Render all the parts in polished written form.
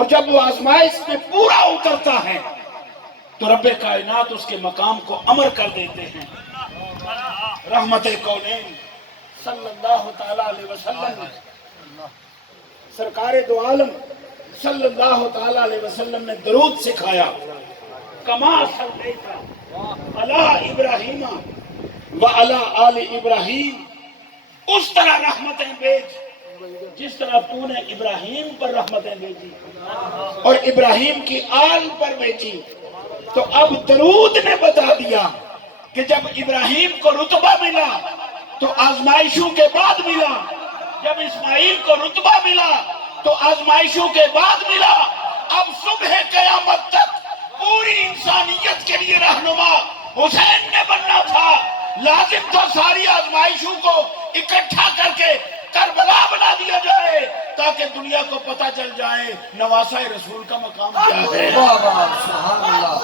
اور جب وہ آزمائش میں پورا اترتا ہے تو رب کائنات اس کے مقام کو امر کر دیتے ہیں۔ رحمت کونین صلی اللہ تعالی علیہ وسلم، سرکار دو عالم صلی اللہ تعالی علیہ وسلم نے درود سکھایا، کما صلیت علی ابراہیم و علی آل ابراہیم، اس طرح رحمتیں بھیج جس طرح تو نے ابراہیم پر رحمتیں بھیجی اور ابراہیم کی آل پر بھیجی۔ تو اب درود نے بتا دیا کہ جب ابراہیم کو رتبہ ملا تو آزمائشوں کے بعد ملا، جب اسماعیل کو رتبہ ملا تو آزمائشوں کے بعد ملا، اب صبح قیامت تک پوری انسانیت کے لیے رہنما حسین نے بننا تھا۔ لازم تھا ساری آزمائشوں کو اکٹھا کر کے کربلا بنا دیا جائے تاکہ دنیا کو پتہ چل جائے نواسہ رسول کا مقام کیا ہے۔ سبحان اللہ۔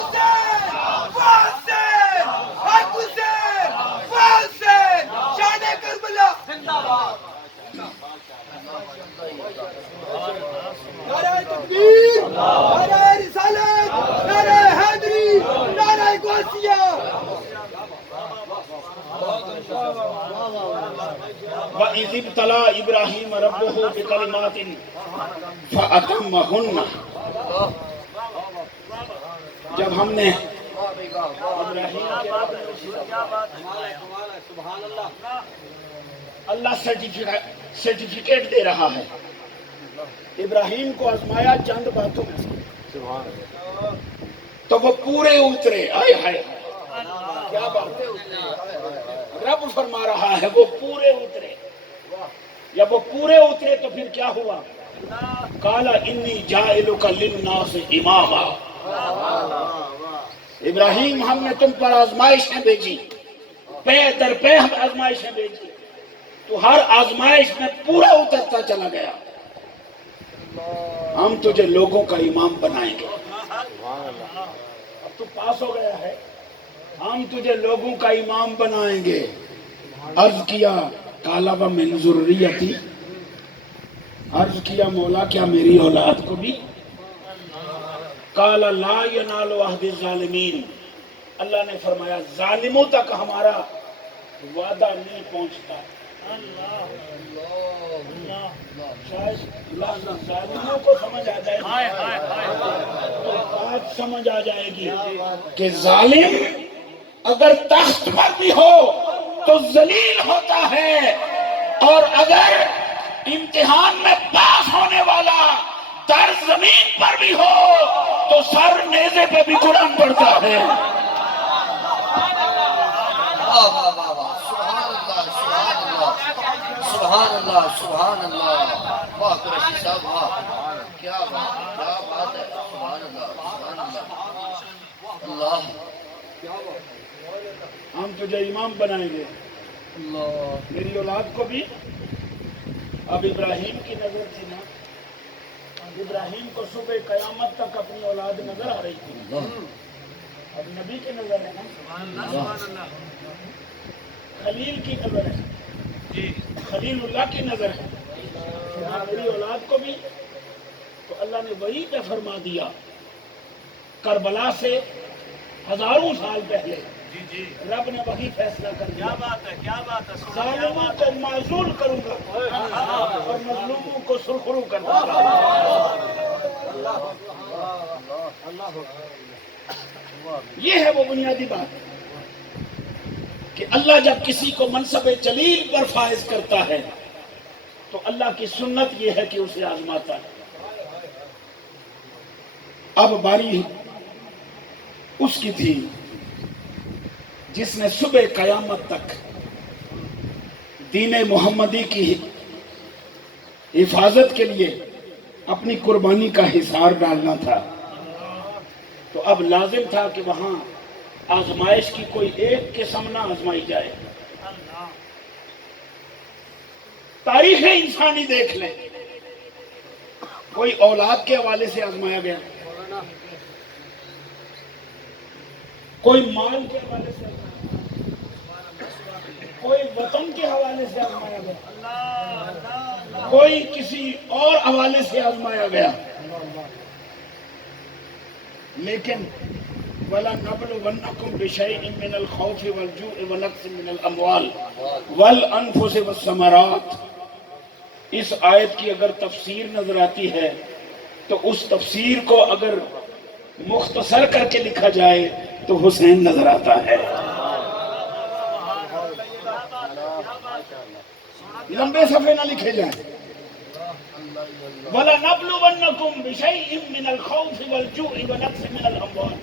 نعرہ تکبیر، نعرہ رسالت، نعرہ حیدری، نعرہ غوثیہ۔ وَإِذِ ابْتَلَىٰ إِبْرَاهِيمَ رَبُّهُ بِكَلِمَاتٍ فَأَتَمَّهُنَّ، جب ہم نے اللہ سرٹیفکیٹ دے رہا ہے، ابراہیم کو آزمایا چند باتوں میں تو وہ پورے اترے۔ آئے ہائے کیا بات ہے، رب فرما رہا ہے وہ پورے اترے۔ جب وہ پورے اترے تو پھر کیا ہوا؟ قال انی جاعلک للناس اماما، ابراہیم ہم نے تم پر آزمائشیں بھیجی، پے در پے ہم آزمائشیں بھیجی، تو ہر آزمائش میں پورا اترتا چلا گیا، ہم تجھے لوگوں کا امام بنائیں گے۔ اب تو پاس ہو گیا ہے، ہم تجھے لوگوں کا امام بنائیں گے۔ عرض کیا قال ومن ذریتی، عرض کیا مولا کیا میری اولاد کو بھی؟ قال لا ینال عہد الظالمین، اللہ نے فرمایا ظالموں تک ہمارا وعدہ نہیں پہنچتا۔ شاید ظالموں کو سمجھ آ جائے تو بات سمجھ آ جائے گی کہ ظالم اگر تخت پر بھی ہو تو ذلیل ہوتا ہے، اور اگر امتحان میں پاس ہونے والا در زمین پر بھی ہو تو سر نیزے پہ بھی قرآن پڑتا ہے۔ سبحان اللہ، سبحان اللہ، واہ قریشی صاحب واہ، کیا بات ہے، سبحان اللہ، سبحان اللہ، اللہ، ہم تجھے امام بنائیں گے اللہ، میری اولاد کو بھی۔ اب ابراہیم کی نظر تھی نا، ابراہیم کو صبح قیامت تک اپنی اولاد نظر آ رہی تھی، اب نبی کی نظر ہے نا، خلیل کی نظر ہے، خلیل اللہ کی نظر ہے، میری اولاد کو بھی۔ تو اللہ نے وہی پہ فرما دیا، کربلا سے ہزاروں سال پہلے رب نے وہی فیصلہ کر دیا، کیا بات ہے، ظالموں کو معزول کروں گا اور مظلوموں کو سرخرو کر دوں گا۔ یہ ہے وہ بنیادی بات کہ اللہ جب کسی کو منصب جلیل پر فائز کرتا ہے تو اللہ کی سنت یہ ہے کہ اسے آزماتا ہے۔ اب باری اس کی تھی جس نے صبح قیامت تک دین محمدی کی حفاظت کے لیے اپنی قربانی کا حصار ڈالنا تھا، تو اب لازم تھا کہ وہاں آزمائش کی کوئی ایک قسم نہ آزمائی جائے۔ تاریخ انسانی دیکھ لیں، کوئی اولاد کے حوالے سے آزمایا گیا، کوئی مال کے حوالے سے آزمایا گیا، کوئی وطن کے حوالے سے آزمایا گیا، کوئی کسی اور حوالے سے آزمایا گیا۔ لیکن وَلَنَبْلُوَنَّكُمْ بِشَيْءٍ مِّنَ الْخَوْفِ وَالْجُوعِ وَنَقْصٍ مِّنَ الْأَمْوَالِ وَالْأَنفُسِ وَالثَّمَرَاتِ. اس آیت کی اگر تفسیر نظر آتی ہے تو اس تفسیر کو اگر مختصر کر کے لکھا جائے تو حسین نظر آتا ہے. لمبے صفحے نہ لکھے جائیں. وَلَنَبْلُوَنَّكُمْ بِشَيْءٍ مِّنَ الْخَوْفِ وَالْجُوعِ وَنَقْصٍ مِّنَ الْأَمْوَالِ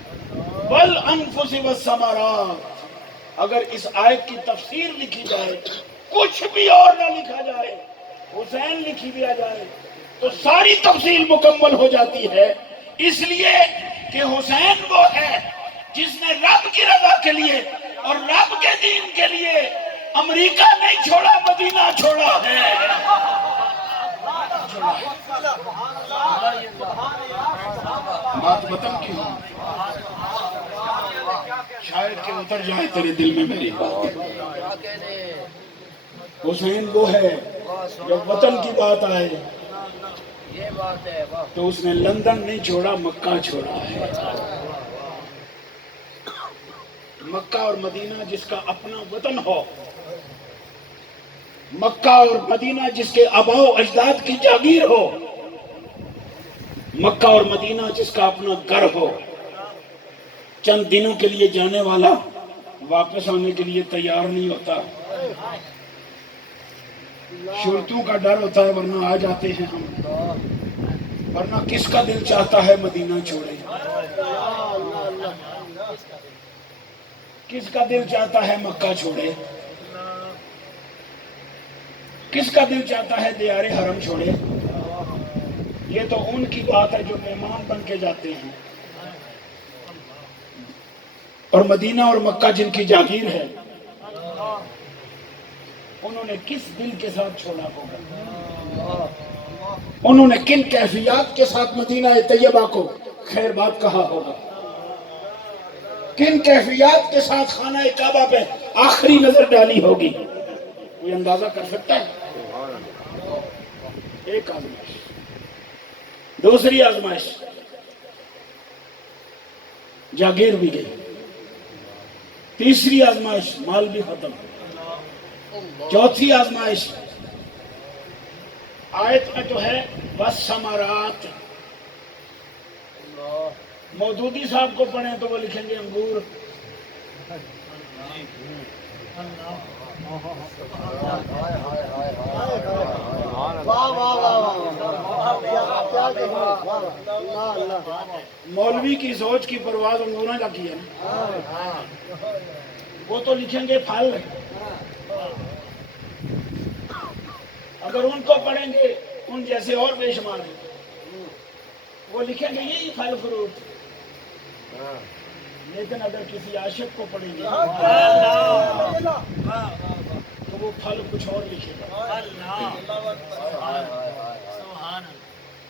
وَالْأَنفُسِ وَالثَّمَرَاتِ. اگر اس آیت کی تفسیر لکھی جائے کچھ بھی اور نہ لکھا جائے حسین لکھی دیا جائے تو ساری تفصیل مکمل ہو جاتی ہے. اس لیے کہ حسین وہ ہے جس نے رب کی رضا کے لیے اور رب کے دین کے لیے امریکہ نہیں چھوڑا، مدینہ چھوڑا ہے. بات وطن کی ہوں شاید کہ اتر جائے تیرے دل میں میری بات. حسین وہ ہے جب وطن کی بات آئے تو اس نے لندن نہیں چھوڑا، مکہ چھوڑا ہے. مکہ اور مدینہ جس کا اپنا وطن ہو، مکہ اور مدینہ جس کے آباء و اجداد کی جاگیر ہو، مکہ اور مدینہ جس کا اپنا گھر ہو، چند دنوں کے لیے جانے والا واپس آنے کے لیے تیار نہیں ہوتا. شرطوں کا ڈر ہوتا ہے ورنہ آ جاتے ہیں ہم. ورنہ کس کا دل چاہتا ہے مدینہ چھوڑے؟ کس کا دل چاہتا ہے مکہ چھوڑے؟ کس کا دل چاہتا ہے دیار حرم چھوڑے؟ یہ تو ان کی بات ہے جو مہمان بن کے جاتے ہیں. اور مدینہ اور مکہ جن کی جاگیر ہے انہوں نے کس دل کے ساتھ چھوڑا ہوگا؟ انہوں نے کن کیفیات کے ساتھ مدینہ طیبہ کو خیر بات کہا ہوگا؟ کن کیفیات کے ساتھ خانہ کعبہ پہ آخری نظر ڈالی ہوگی؟ کوئی اندازہ کر سکتا ہے؟ ایک آزمائش. دوسری آزمائش جاگیر بھی گئی. تیسری آزمائش مال بھی ختم. چوتھی آزمائش آیت میں تو ہے بس ثمرات. مودودی صاحب کو پڑھیں تو وہ لکھیں گے انگور. مولوی کی سوچ کی پرواز انگوروں کا کی ہے نا. وہ تو لکھیں گے پھل. اگر ان کو پڑھیں گے ان جیسے اور بے شمار ہیں وہ لکھیں گے یہی پھل فروٹ. لیکن اگر کسی عاشق کو پڑھیں گے تو وہ پھل کچھ اور لکھے گا.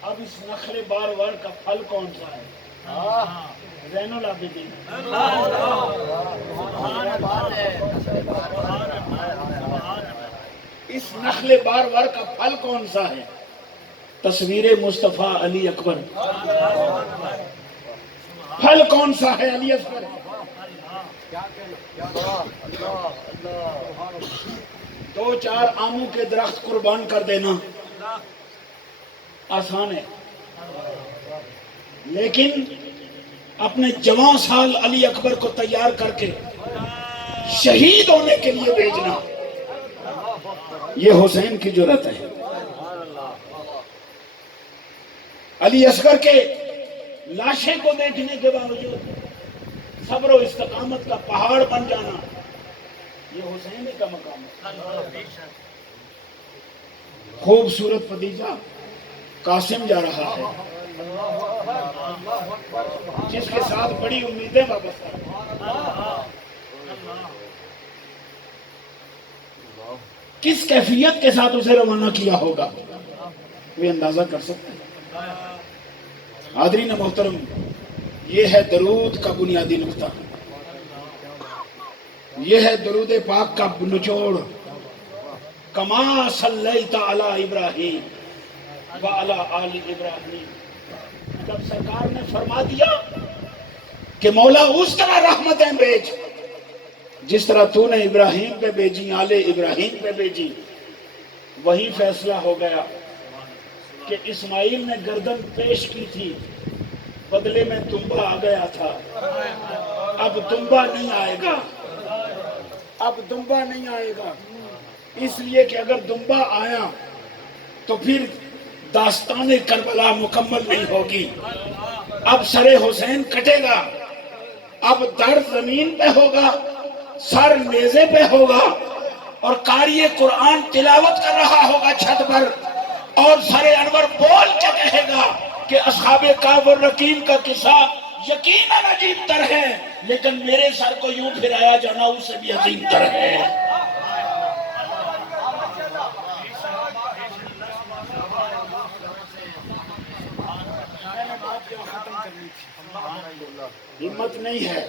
اب اس نخل بارور کا پھل کون سا ہے؟ زین العابدین. اس نخل بارور کا پھل کون سا ہے؟ تصویر مصطفیٰ علی اکبر. پھل کون سا ہے؟ علی اکبر. دو چار آموں کے درخت قربان کر دینا آسان ہے، لیکن اپنے جوان سال علی اکبر کو تیار کر کے شہید ہونے کے لیے بھیجنا یہ حسین کی جرأت ہے. علی اصغر کے لاشیں کو دیکھنے کے باوجود صبر و استقامت کا پہاڑ بن جانا یہ حسین کا مقام ہے. خوبصورت بھتیجا قاسم جا رہا ہے جس کے ساتھ بڑی امیدیں وابستہ ہیں. کس کیفیت کے ساتھ اسے روانہ کیا ہوگا وہ اندازہ کر سکتے ہیں. حاضرین محترم، یہ ہے درود کا بنیادی نقطہ. یہ ہے درود پاک کا نچوڑ. کما صلیت علی ابراہیم وعلی آل ابراہیم جب سرکار نے فرما دیا کہ مولا اس طرح رحمتیں بھیج جس طرح تو نے ابراہیم پہ بھیجی، آل ابراہیم پہ بھیجی، وہی فیصلہ ہو گیا کہ اسماعیل نے گردن پیش کی تھی، بدلے میں دمبا آ گیا تھا، اب دمبا نہیں آئے گا، اب دمبا نہیں آئے گا، اس لیے کہ اگر دمبا آیا تو پھر داستان کربلا مکمل نہیں ہوگی، اب سر حسین کٹے گا، اب درد زمین پہ ہوگا، سر نیزے پہ ہوگا، اور قاری قرآن تلاوت کر رہا ہوگا چھت پر، اور سر انور بول کے کہے گا کہ اصحاب کہف اور رقیم کا قصہ یقیناً عجیب تر ہے، لیکن میرے سر کو یوں پھرایا جانا اس سے بھی عظیم تر ہے۔ ہمت نہیں ہے،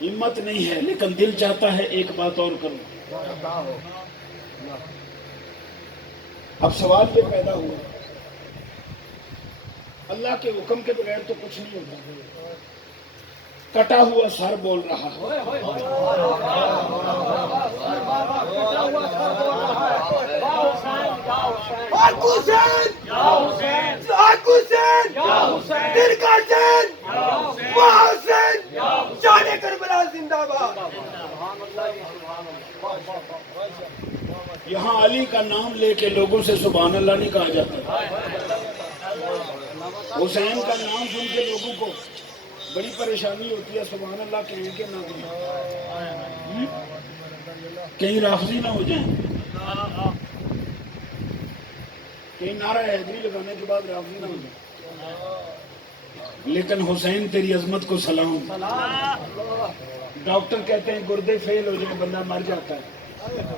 ہمت نہیں ہے، لیکن دل چاہتا ہے ایک بات اور کروں۔ اب سوال یہ پیدا ہوا، اللہ کے حکم کے بغیر تو کچھ نہیں ہوتا، کٹا ہوا سر بول رہا ہے، یہاں علی کا نام لے کے لوگوں سے سبحان اللہ نہیں کہا جاتا، حسین کا نام سن کے لوگوں کو بڑی پریشانی ہوتی ہے، سبحان اللہ کہیں کہ نہ کہیں، کہیں رافضی نہ ہو جائیں، کہیں نعرہ حیدری لگانے کے بعد رافضی نہ ہو جائیں۔ لیکن حسین تیری عظمت کو سلام۔ ڈاکٹر کہتے ہیں گردے فیل ہو جائیں بندہ مر جاتا ہے،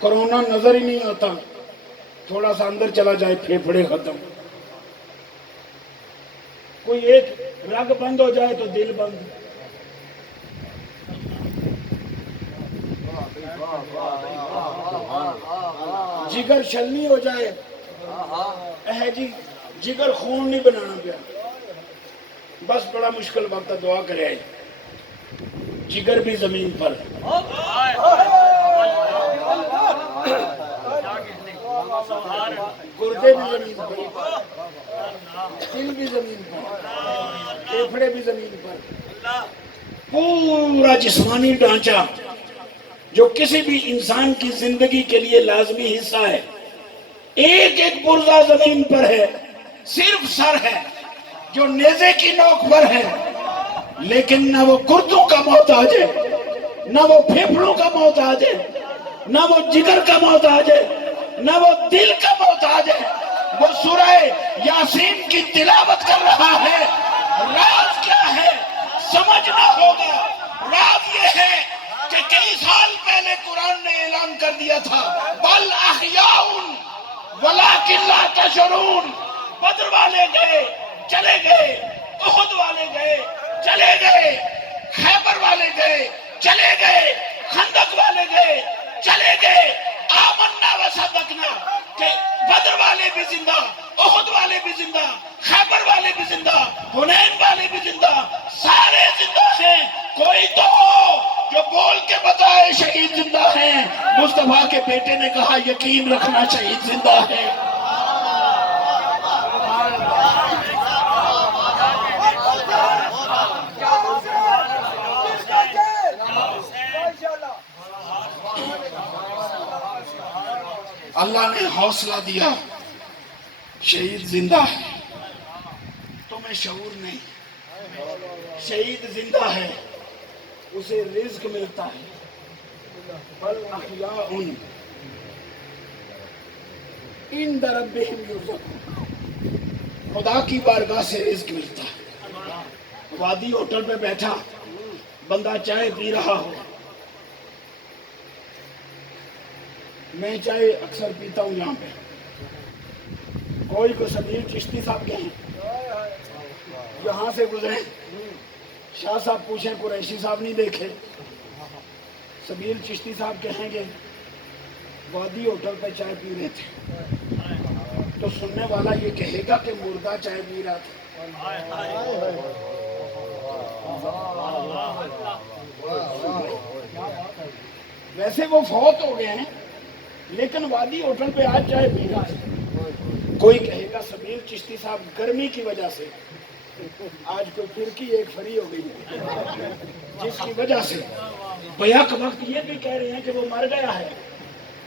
کرونا نظر ہی نہیں آتا، تھوڑا سا اندر چلا جائے پھیپھڑے ختم، کوئی ایک رگ بند ہو جائے تو دل بند، جگر چھلنی ہو جائے، جی جگر خون نہیں بنانا پیا، بس بڑا مشکل وقت ہے، دعا کرے آئے، جگر بھی زمین پر، گردے بھی زمین پر، دل بھی زمین پر، پھیپھڑے بھی زمین پر، پورا جسمانی ڈھانچہ جو کسی بھی انسان کی زندگی کے لیے لازمی حصہ ہے، ایک ایک پرزہ زمین پر ہے، صرف سر ہے جو نیزے کی نوک پر ہے، لیکن نہ وہ گردوں کا محتاج ہے، نہ وہ پھیپھڑوں کا محتاج ہے، نہ وہ جگر کا محتاج ہے، نہ وہ دل کا محتاج ہے، وہ سورہ یاسین کی تلاوت کر رہا ہے۔ راز کیا ہے سمجھنا ہوگا، راز یہ ہے کہ کئی سال پہلے قرآن نے اعلان کر دیا تھا بل احیاء ولکن لا تشعرون، بدر والے گئے چلے گئے، احد والے گئے چلے گئے، خیبر والے گئے چلے گئے، خندق والے گئے چلے گئے، آمنا و صدقنا کہ بدر والے بھی زندہ، احد والے بھی زندہ، خیبر والے بھی زندہ، حنین والے بھی زندہ، سارے زندہ ہیں، کوئی تو ہو جو بول کے بتائے شہید زندہ ہیں۔ مصطفیٰ کے بیٹے نے کہا یقین رکھنا شہید زندہ ہے۔ اللہ نے حوصلہ دیا، شہید زندہ ہے، تمہیں شعور نہیں، شہید زندہ ہے، اسے رزق ملتا ہے، بل احیاء عند ربہم یرزقون، خدا کی بارگاہ سے رزق ملتا ہے۔ وادی ہوٹل پہ بیٹھا بندہ چائے پی رہا ہو، میں چائے اکثر پیتا ہوں یہاں پہ، کوئی کو سبیل چشتی صاحب کے ہیں، یہاں سے گزرے، شاہ صاحب پوچھیں قریشی صاحب نہیں دیکھے، سبیل چشتی صاحب کہیں گے وادی ہوٹل پہ چائے پی رہے تھے، تو سننے والا یہ کہے گا کہ مردہ چائے پی رہا تھا. ویسے وہ فوت ہو گئے ہیں لیکن وادی ہوٹل پہ آج چائے پی رہا ہے. کوئی کہے گا سمیر چشتی صاحب گرمی کی وجہ سے آج کوئی فرقی ایک فری ہو گئی جس کی وجہ سے بیک وقت یہ بھی کہہ رہے ہیں کہ وہ مر گیا ہے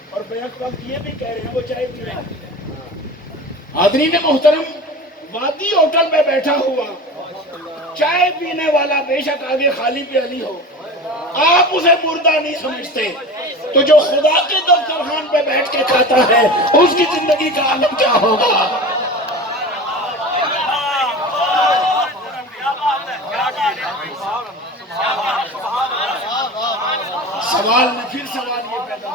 اور بیک وقت یہ بھی کہہ رہے ہیں وہ چائے پی رہا ہے. حاضرین محترم، وادی ہوٹل پہ بیٹھا ہوا چائے پینے والا بے شک آگے خالی پہ علی ہو، آپ اسے مردہ نہیں سمجھتے، تو جو خدا کے دسترخوان پہ بیٹھ کے کھاتا ہے اس کی زندگی کا عالم کیا ہوگا؟ سوال میں پھر سوال یہ پیدا،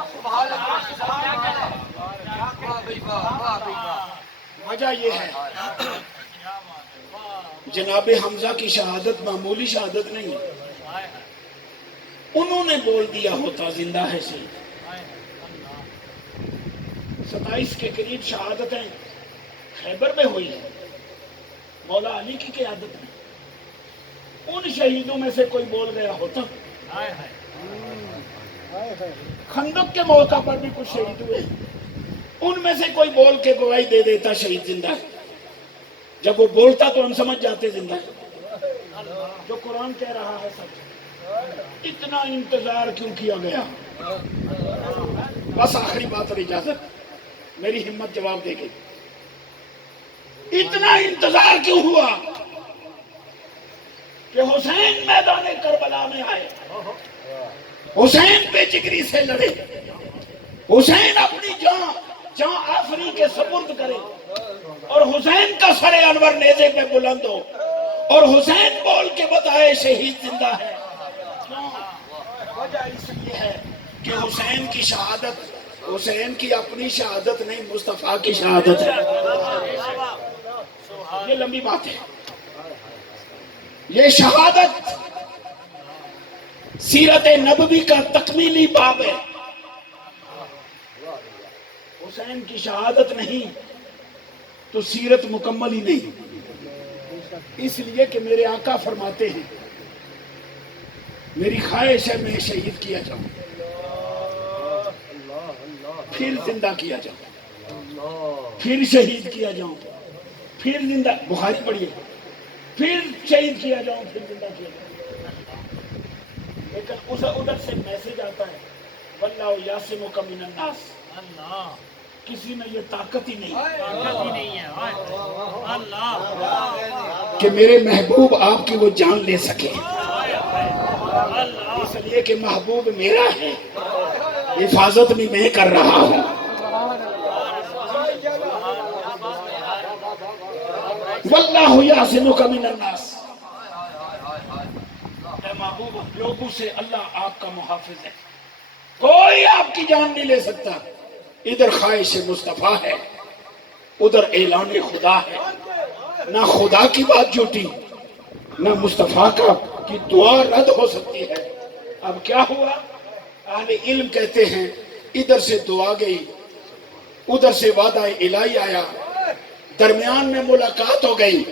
وجہ یہ ہے جناب حمزہ کی شہادت معمولی شہادت نہیں ہے. انہوں نے بول دیا ہوتا زندہ ہے شہید. 27 کے قریب شہادتیں خیبر میں ہوئی ہیں مولا علی کی قیادت میں. ان شہیدوں میں سے کوئی بول گیا ہوتا. خندق کے موقع پر بھی کچھ شہید ہوئے، ان میں سے کوئی بول کے گواہی دے دیتا شہید زندہ ہے. جب وہ بولتا تو ہم سمجھ جاتے زندہ ہے. جو قرآن کہہ رہا ہے سچ. اتنا انتظار کیوں کیا گیا؟ بس آخری بات اور اجازت، میری ہمت جواب دے گی. اتنا انتظار کیوں ہوا کہ حسین میدان کربلا میں آئے، حسین بے جگری سے لڑے، حسین اپنی جان آفری کے سپرد کرے اور حسین کا سر انور نیزے پہ بلند ہو اور حسین بول کے بتائے شہید زندہ ہے. وجہ اس لیے ہے کہ حسین کی شہادت حسین کی اپنی شہادت نہیں، مصطفیٰ کی شہادت ہے. یہ لمبی بات ہے. یہ شہادت سیرت نبوی کا تکمیلی باب ہے. حسین کی شہادت نہیں تو سیرت مکمل ہی نہیں. اس لیے کہ میرے آقا فرماتے ہیں میری خواہش ہے میں شہید کیا جاؤں پھر زندہ کیا جاؤں، پھر شہید کیا جاؤں، پھر زندہ، بخاری پڑھیے، پھر شہید کیا جاؤں، پھر زندہ کیا جاؤں. لیکن ادھر سے میسج آتا ہے واللہ یعصمک من الناس. کسی میں یہ طاقت ہی نہیں کہ میرے محبوب آپ کی وہ جان لے سکے. اس لیے کہ محبوب میرا ہے، حفاظت بھی میں کر رہا ہوں. واللہ یعصمک من الناس. اے محبوب، لوگوں سے اللہ آپ کا محافظ ہے، کوئی آپ کی جان نہیں لے سکتا. ادھر خواہش مصطفیٰ ہے، ادھر اعلان خدا ہے. نہ خدا کی بات جھوٹی، نہ مصطفیٰ کی دعا رد ہو سکتی ہے. اب کیا ہوا؟ اہل علم کہتے ہیں ادھر سے دعا گئی، ادھر سے وعدہ الہی آیا، درمیان میں ملاقات ہو گئی.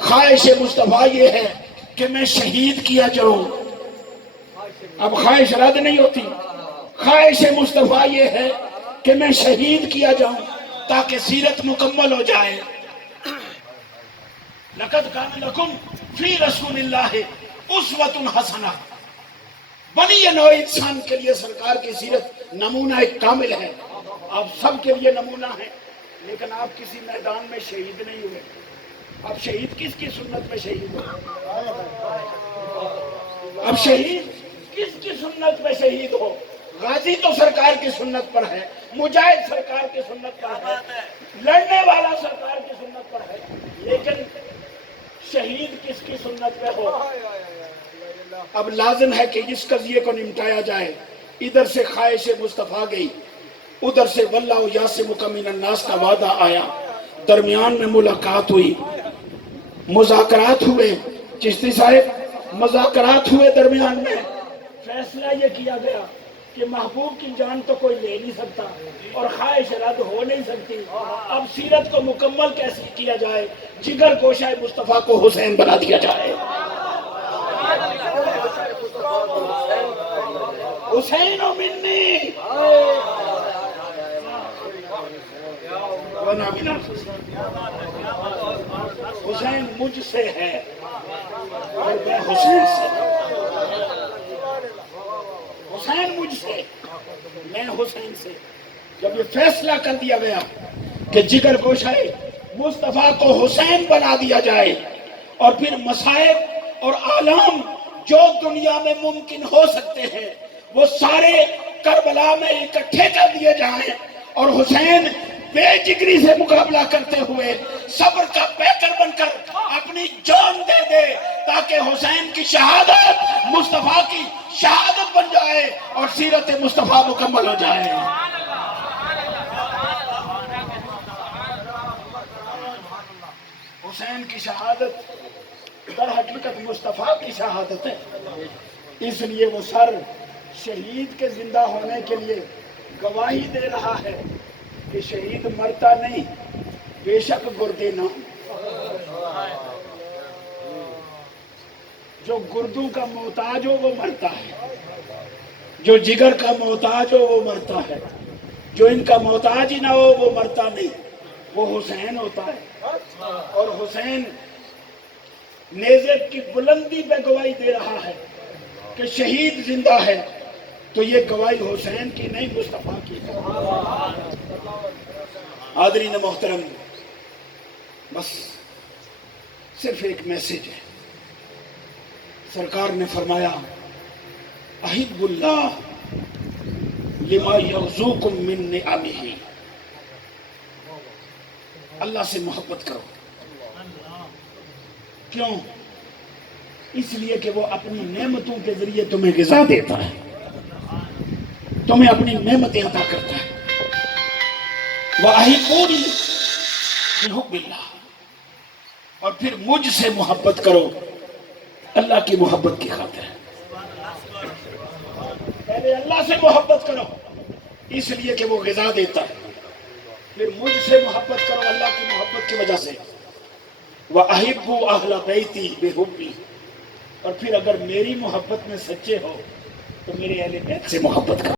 خواہش مصطفیٰ یہ ہے کہ میں شہید کیا جاؤں. اب خواہش رد نہیں ہوتی. خواہش مصطفیٰ یہ ہے کہ میں شہید کیا جاؤں تاکہ سیرت مکمل ہو جائے. لقد کان لکم فی رسول اللہ اسوۃ حسنہ. بنی نوع انسان کے لیے سرکار کی سیرت نمونہ ایک کامل ہے. آپ سب کے لیے نمونہ ہے، لیکن آپ کسی میدان میں شہید نہیں ہوئے. اب شہید کس کی سنت میں شہید ہو؟ اب شہید کس کی سنت میں شہید ہو؟ غازی تو سرکار کی سنت پر ہے، مجاہد سرکار کی سنت پر ہے، لڑنے والا سرکار کی سنت پر ہے، لیکن شہید کس کی سنت پہ ہو؟ اب لازم ہے کہ اس قضیے کو نمٹایا جائے. ادھر سے خواہش مصطفیٰ گئی، ادھر سے واللہ یعصمک من الناس کا وعدہ آیا، درمیان میں ملاقات ہوئی، مذاکرات ہوئے. چشتی صاحب، مذاکرات ہوئے درمیان میں. فیصلہ یہ کیا گیا کہ محبوب کی جان تو کوئی لے نہیں سکتا اور خواہش رد ہو نہیں سکتی، اب سیرت کو مکمل کیسے کیا جائے؟ جگر گوشہ مصطفیٰ کو حسین بنا دیا جائے۔ حسین و منی حسین مجھ سے ہے اور میں حسین سے، حسین مجھ سے میں حسین سے۔ جب یہ فیصلہ کر دیا گیا کہ جگر گوشہ مصطفیٰ کو حسین بنا دیا جائے اور پھر مصائب اور آلام جو دنیا میں ممکن ہو سکتے ہیں وہ سارے کربلا میں اکٹھے کر دیے جائیں اور حسین بے جگری سے مقابلہ کرتے ہوئے صبر کا پیکر بن کر اپنی جان دے دے تاکہ حسین کی شہادت مصطفیٰ کی شہادت بن جائے اور سیرت مصطفیٰ مکمل ہو جائے۔ حسین کی شہادت در حقیقت مصطفیٰ کی شہادت ہے، اس لیے وہ سر شہید کے زندہ ہونے کے لیے گواہی دے رہا ہے کہ شہید مرتا نہیں، بے شک گردے نہ، جو گردوں کا محتاج ہو وہ مرتا ہے، جو جگر کا محتاج ہو وہ مرتا ہے، جو ان کا محتاج ہی نہ ہو وہ مرتا نہیں، وہ حسین ہوتا ہے۔ اور حسین نیزے کی بلندی پہ گواہی دے رہا ہے کہ شہید زندہ ہے، تو یہ گواہی حسین کی نہیں مصطفیٰ کی ہے۔ حاضرین محترم، بس صرف ایک میسج ہے۔ سرکار نے فرمایا احب اللہ لما یرزوکم من نعمہ، اللہ سے محبت کرو۔ کیوں؟ اس لیے کہ وہ اپنی نعمتوں کے ذریعے تمہیں غذا دیتا ہے، تمہیں اپنی نعمتیں عطا کرتا ہے۔ وَأَحِبُّونِي بِحُبِّ اللَّهِ، اور پھر مجھ سے محبت کرو اللہ کی محبت کی خاطر۔ پہلے اللہ سے محبت کرو اس لیے کہ وہ غذا دیتا ہے، پھر مجھ سے محبت کرو اللہ کی محبت کی وجہ سے۔ وَأَحِبُّوا أَهْلَ بَيْتِي بِحُبِّي، اور پھر اگر میری محبت میں سچے ہو تو میرے اہل بیت سے محبت کرو۔